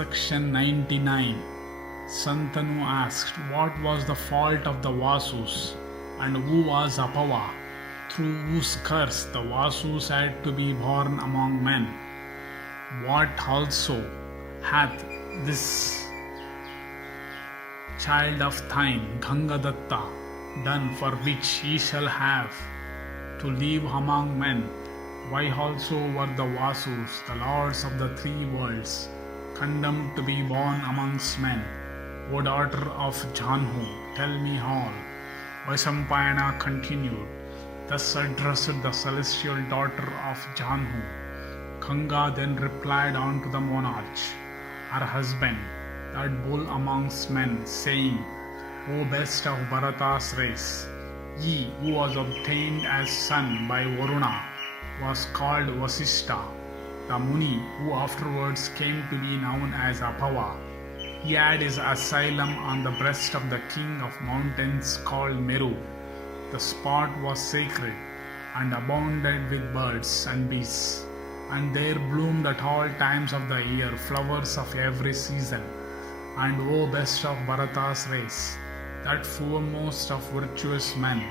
Section 99. Santanu asked what was the fault of the Vasus and who was Apava, through whose curse the Vasus had to be born among men. What also hath this child of thine, Gangadatta, done for which ye shall have to live among men? Why also were the Vasus, the lords of the three worlds, condemned to be born amongst men? O daughter of Janhu, tell me all. Vaishampayana continued, thus addressed the celestial daughter of Janhu. Ganga then replied unto the monarch, her husband, that bull amongst men, saying, O best of Bharata's race, ye who was obtained as son by Varuna was called Vasishtha, the Muni who afterwards came to be known as Apava. He had his asylum on the breast of the king of mountains called Meru. The spot was sacred and abounded with birds and beasts, and there bloomed at all times of the year flowers of every season. And O best of Bharata's race, that foremost of virtuous men,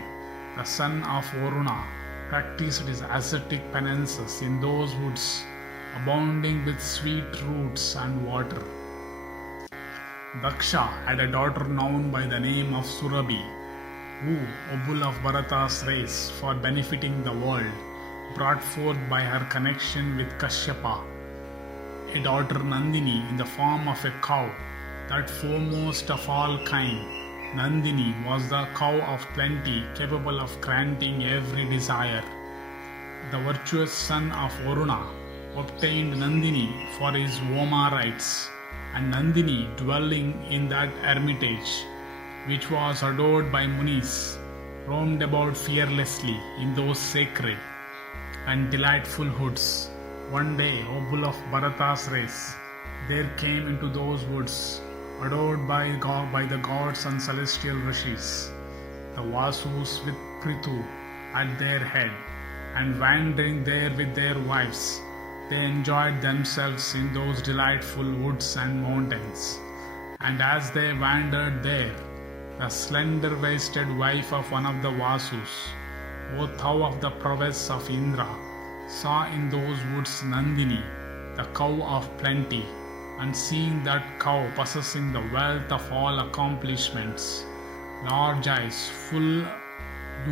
the son of Varuna, practiced his ascetic penances in those woods, abounding with sweet roots and water. Daksha had a daughter known by the name of Surabhi, who, O bull of Bharata's race, for benefiting the world, brought forth by her connection with Kashyapa a daughter Nandini in the form of a cow, that foremost of all kind. Nandini was the cow of plenty, capable of granting every desire. The virtuous son of Varuna obtained Nandini for his Voma rites, and Nandini, dwelling in that hermitage, which was adored by Munis, roamed about fearlessly in those sacred and delightful woods. One day, O bull of Bharata's race, there came into those woods, adored by the gods and celestial rishis, the Vasus with Prithu at their head, and wandering there with their wives, they enjoyed themselves in those delightful woods and mountains. And as they wandered there, the slender-waisted wife of one of the Vasus, O thou of the prowess of Indra, saw in those woods Nandini, the cow of plenty, and seeing that cow possessing the wealth of all accomplishments, large eyes, full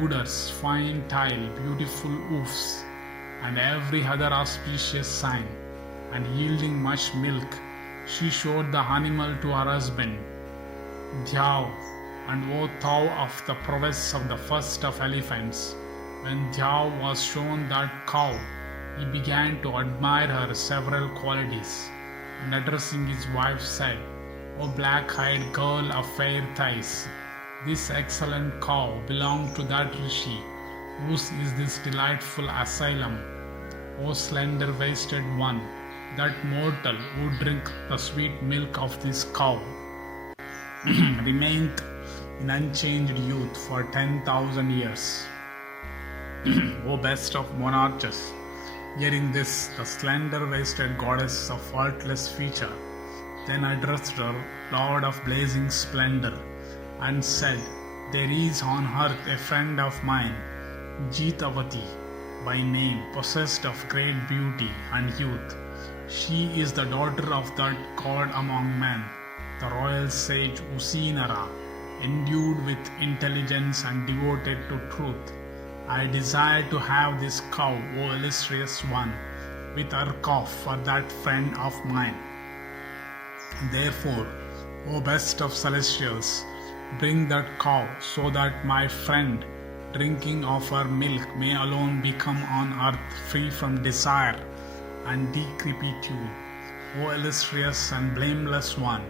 udders, fine tail, beautiful hoofs, and every other auspicious sign, and yielding much milk, she showed the animal to her husband, Dhyav. And O thou of the prowess of the first of elephants, when Dhyav was shown that cow, he began to admire her several qualities, and addressing his wife said, O black-eyed girl of fair thighs, this excellent cow belonged to that rishi, whose is this delightful asylum. O slender-waisted one, that mortal who drink the sweet milk of this cow remained in unchanged youth for 10,000 years. O best of monarchs, hearing this, the slender-waisted goddess of faultless feature then addressed her lord of blazing splendor, and said, There is on earth a friend of mine, Jitavati by name, possessed of great beauty and youth. She is the daughter of that god among men, the royal sage Usinara, endued with intelligence and devoted to truth. I desire to have this cow, O illustrious one, with her calf for that friend of mine. Therefore, O best of celestials, bring that cow, so that my friend, drinking of her milk, may alone become on earth free from desire and decrepitude. O illustrious and blameless one,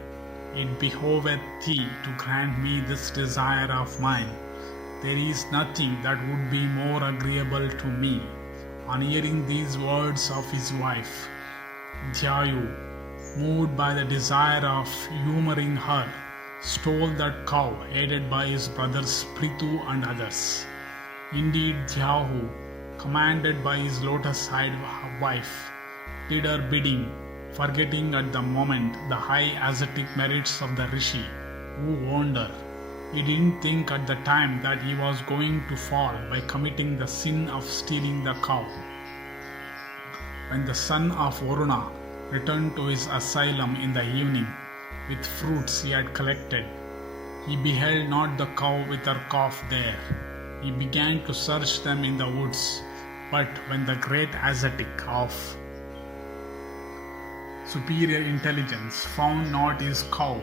it behoveth thee to grant me this desire of mine. There is nothing that would be more agreeable to me. On hearing these words of his wife, Dhyayu, moved by the desire of humoring her, stole that cow, aided by his brothers Prithu and others. Indeed, Dhyahu, commanded by his lotus-eyed wife, did her bidding, forgetting at the moment the high ascetic merits of the Rishi who owned her. He didn't think at the time that he was going to fall by committing the sin of stealing the cow. When the son of Varuna returned to his asylum in the evening with fruits he had collected, he beheld not the cow with her calf there. He began to search them in the woods, but when the great ascetic of superior intelligence found not his cow,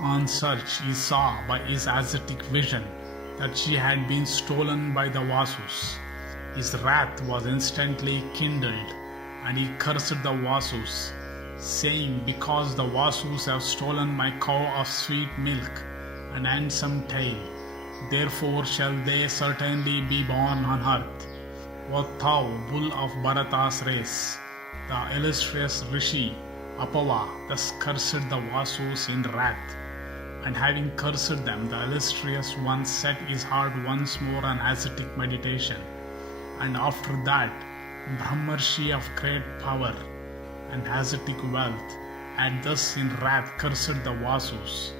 on search he saw by his ascetic vision that she had been stolen by the Vasus. His wrath was instantly kindled, and he cursed the Vasus, saying, "Because the Vasus have stolen my cow of sweet milk and handsome tail, therefore shall they certainly be born on earth. O thou, bull of Bharata's race!" The illustrious Rishi Apava thus cursed the Vasus in wrath, and having cursed them, the illustrious one set his heart once more on ascetic meditation, and after that, Brahmarshi of great power and ascetic wealth had thus in wrath cursed the Vasus.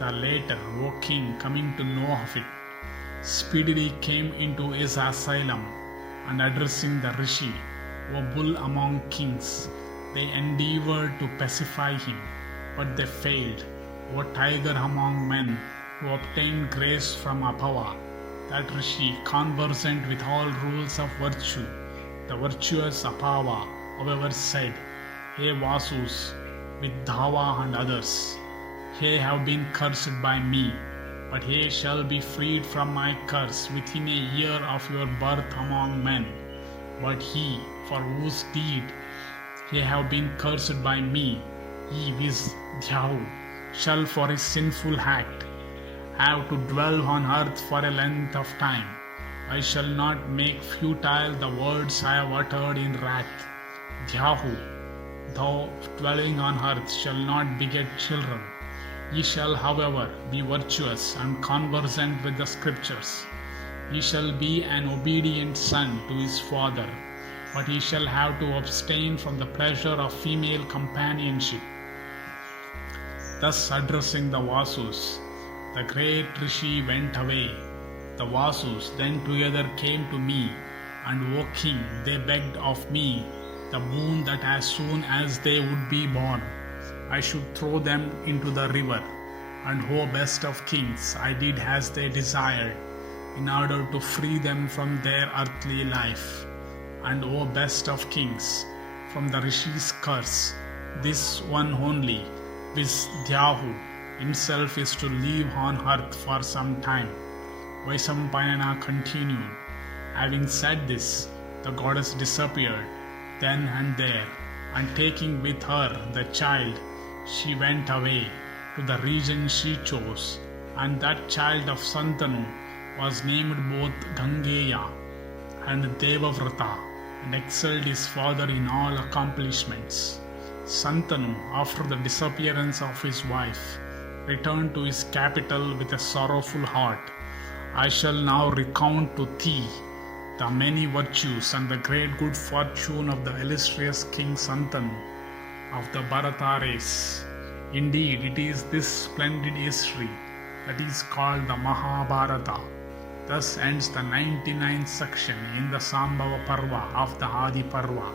The later, O king, coming to know of it, speedily came into his asylum, and addressing the Rishi, O bull among kings, they endeavored to pacify him, but they failed. O tiger among men, who obtained grace from Apava, that Rishi, conversant with all rules of virtue, the virtuous Apava, however, said, "Hey Vasus, with Dhava and others, ye have been cursed by me, but ye shall be freed from my curse within a year of your birth among men. But he, for whose deed ye have been cursed by me, he viz. Dhyahu, shall for his sinful act have to dwell on earth for a length of time. I shall not make futile the words I have uttered in wrath. Dhyahu, thou dwelling on earth, shall not beget children. Ye shall, however, be virtuous and conversant with the scriptures. He shall be an obedient son to his father, but he shall have to abstain from the pleasure of female companionship." Thus addressing the Vasus, the great Rishi went away. The Vasus then together came to me, and O king, they begged of me the boon that as soon as they would be born, I should throw them into the river. And O best of kings, I did as they desired, in order to free them from their earthly life. And O best of kings, from the Rishi's curse, this one only, viz. Dhyahu, himself is to live on earth for some time. Vaisampayana continued. Having said this, the goddess disappeared then and there, and taking with her the child, she went away to the region she chose, and that child of Santanu was named both Gangeya and Devavrata, and excelled his father in all accomplishments. Santanu, after the disappearance of his wife, returned to his capital with a sorrowful heart. I shall now recount to thee the many virtues and the great good fortune of the illustrious King Santanu of the Bharata race. Indeed, it is this splendid history that is called the Mahabharata. Thus ends the 99th section in the Sambhava Parva of the Adi Parva.